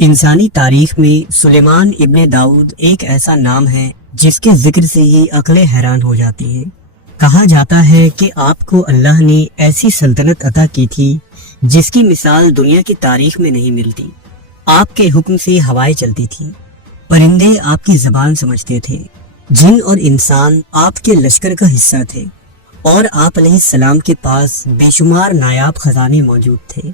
انسانی تاریخ میں سلیمان ابن داؤد ایک ایسا نام ہے جس کے ذکر سے ہی عقلیں حیران ہو جاتی ہیں۔ کہا جاتا ہے کہ آپ کو اللہ نے ایسی سلطنت عطا کی تھی جس کی مثال دنیا کی تاریخ میں نہیں ملتی۔ آپ کے حکم سے ہوائیں چلتی تھی، پرندے آپ کی زبان سمجھتے تھے، جن اور انسان آپ کے لشکر کا حصہ تھے، اور آپ علیہ السلام کے پاس بے شمار نایاب خزانے موجود تھے۔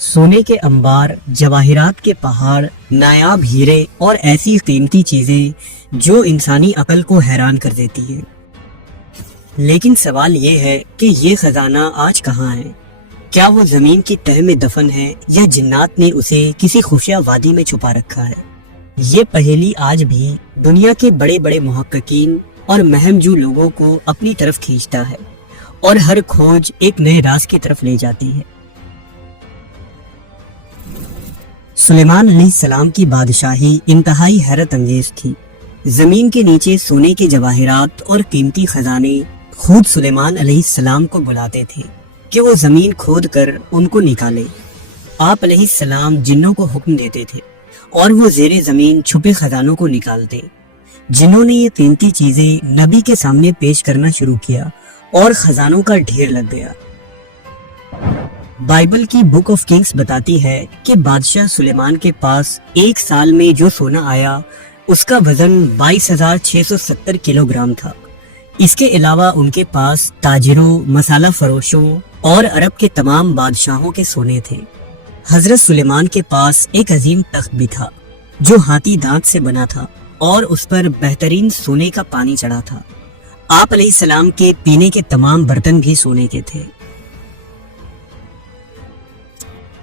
سونے کے انبار، جواہرات کے پہاڑ، نایاب ہیرے اور ایسی قیمتی چیزیں جو انسانی عقل کو حیران کر دیتی ہیں۔ لیکن سوال یہ ہے کہ یہ خزانہ آج کہاں ہے؟ کیا وہ زمین کی تہہ میں دفن ہے یا جنات نے اسے کسی خفیہ وادی میں چھپا رکھا ہے؟ یہ پہیلی آج بھی دنیا کے بڑے بڑے محققین اور مہمجو لوگوں کو اپنی طرف کھینچتا ہے، اور ہر کھوج ایک نئے راز کی طرف لے جاتی ہے۔ سلیمان علیہ السلام کی بادشاہی انتہائی حیرت انگیز تھی۔ زمین کے نیچے سونے کے جواہرات اور قیمتی خزانے خود سلیمان علیہ السلام کو بلاتے تھے کہ وہ زمین کھود کر ان کو نکالے۔ آپ علیہ السلام جنوں کو حکم دیتے تھے اور وہ زیر زمین چھپے خزانوں کو نکالتے۔ جنوں نے یہ قیمتی چیزیں نبی کے سامنے پیش کرنا شروع کیا اور خزانوں کا ڈھیر لگ گیا۔ بائبل کی بک آف کنگز بتاتی ہے کہ بادشاہ سلیمان کے پاس ایک سال میں جو سونا آیا اس کا وزن 22,670 کلو گرام تھا۔ اس کے علاوہ ان کے پاس تاجروں، مسالہ فروشوں اور عرب کے تمام بادشاہوں کے سونے تھے۔ حضرت سلیمان کے پاس ایک عظیم تخت بھی تھا جو ہاتھی دانت سے بنا تھا اور اس پر بہترین سونے کا پانی چڑھا تھا۔ آپ علیہ السلام کے پینے کے تمام برتن بھی سونے کے تھے۔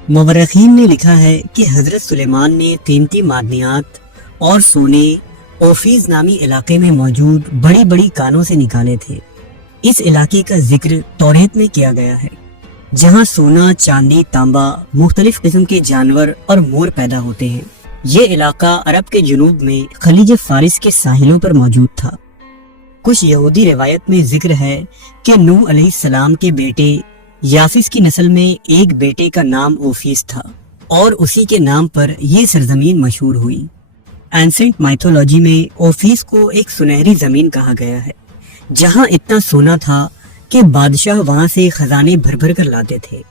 مورخین نے لکھا ہے کہ حضرت سلیمان نے قیمتی معدنیات اور سونے اوفیز نامی علاقے میں موجود بڑی بڑی کانوں سے نکالے تھے۔ اس علاقے کا ذکر توریت میں کیا گیا ہے، جہاں سونا، چاندی، تانبا، مختلف قسم کے جانور اور مور پیدا ہوتے ہیں۔ یہ علاقہ عرب کے جنوب میں خلیج فارس کے ساحلوں پر موجود تھا۔ کچھ یہودی روایت میں ذکر ہے کہ نوح علیہ السلام کے بیٹے یافس کی نسل میں ایک بیٹے کا نام اوفیس تھا اور اسی کے نام پر یہ سرزمین مشہور ہوئی۔ اینسنٹ مائتھولوجی میں اوفیس کو ایک سنہری زمین کہا گیا ہے، جہاں اتنا سونا تھا کہ بادشاہ وہاں سے خزانے بھر بھر کر لاتے تھے۔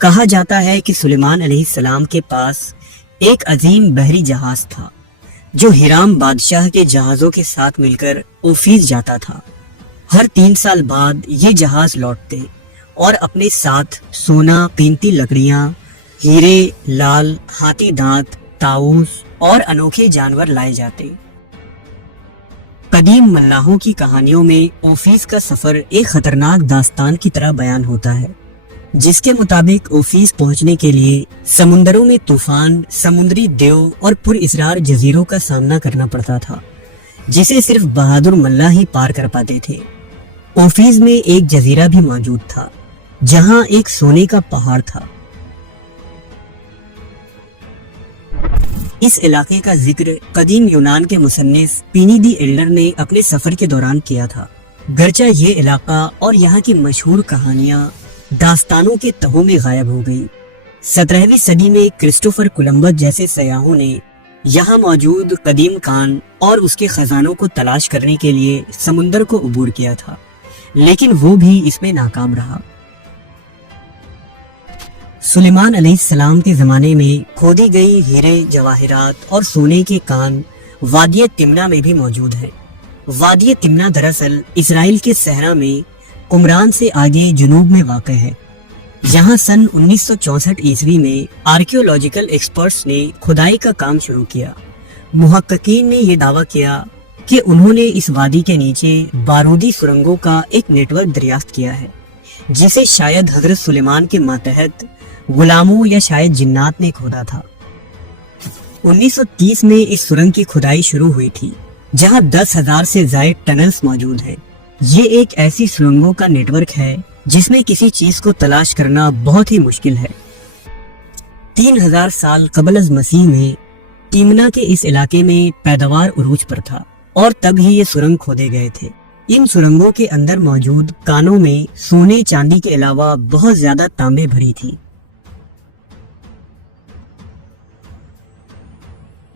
کہا جاتا ہے کہ سلیمان علیہ السلام کے پاس ایک عظیم بحری جہاز تھا جو ہیرام بادشاہ کے جہازوں کے ساتھ مل کر اوفیس جاتا تھا۔ ہر 3 سال بعد یہ جہاز لوٹتے اور اپنے ساتھ سونا، قیمتی لکڑیاں، ہیرے، لال، ہاتھی دانت، طاؤس اور انوکھے جانور لائے جاتے۔ قدیم ملاحوں کی کہانیوں میں اوفیس کا سفر ایک خطرناک داستان کی طرح بیان ہوتا ہے، جس کے مطابق اوفیس پہنچنے کے لیے سمندروں میں طوفان، سمندری دیو اور پر اسرار جزیروں کا سامنا کرنا پڑتا تھا، جسے صرف بہادر ملاح ہی پار کر پاتے تھے۔ اوفیس میں ایک جزیرہ بھی موجود تھا جہاں ایک سونے کا پہاڑ تھا۔ اس علاقے کا ذکر قدیم یونان کے مصنف پلینی دی ایلڈر نے اپنے سفر کے دوران کیا تھا، گرچہ یہ علاقہ اور یہاں کی مشہور کہانیاں داستانوں کے تہوں میں غائب ہو گئی۔ 17ویں صدی میں کرسٹوفر کولمبس جیسے سیاحوں نے یہاں موجود قدیم کان اور اس کے خزانوں کو تلاش کرنے کے لیے سمندر کو عبور کیا تھا، لیکن وہ بھی اس میں ناکام رہا۔ سلیمان علیہ السلام کے زمانے میں کھودی گئی ہیرے، جواہرات اور سونے کے کان وادی تمنا میں بھی موجود ہیں۔ وادی تمنا دراصل اسرائیل کے صحرا میں قمران سے آگے جنوب میں واقع ہے، جہاں سن 1964 عیسوی میں آرکیولوجیکل ایکسپرٹس نے کھدائی کا کام شروع کیا۔ محققین نے یہ دعویٰ کیا کہ انہوں نے اس وادی کے نیچے بارودی سرنگوں کا ایک نیٹ ورک دریافت کیا ہے، جسے شاید حضرت سلیمان کے ماتحت غلاموں یا شاید جنات نے کھودا تھا۔ 1930 میں اس سرنگ کی کھدائی شروع ہوئی تھی، جہاں 10,000 سے زائد ٹنلز موجود ہیں۔ یہ ایک ایسی سرنگوں کا نیٹ ورک ہے جس میں کسی چیز کو تلاش کرنا بہت ہی مشکل ہے۔ 3000 سال قبل از مسیح میں تیمنا کے اس علاقے میں پیداوار عروج پر تھا، اور تب ہی یہ سرنگ کھودے گئے تھے۔ ان سرنگوں کے اندر موجود کانوں میں سونے، چاندی کے علاوہ بہت زیادہ تانبے بھری تھی۔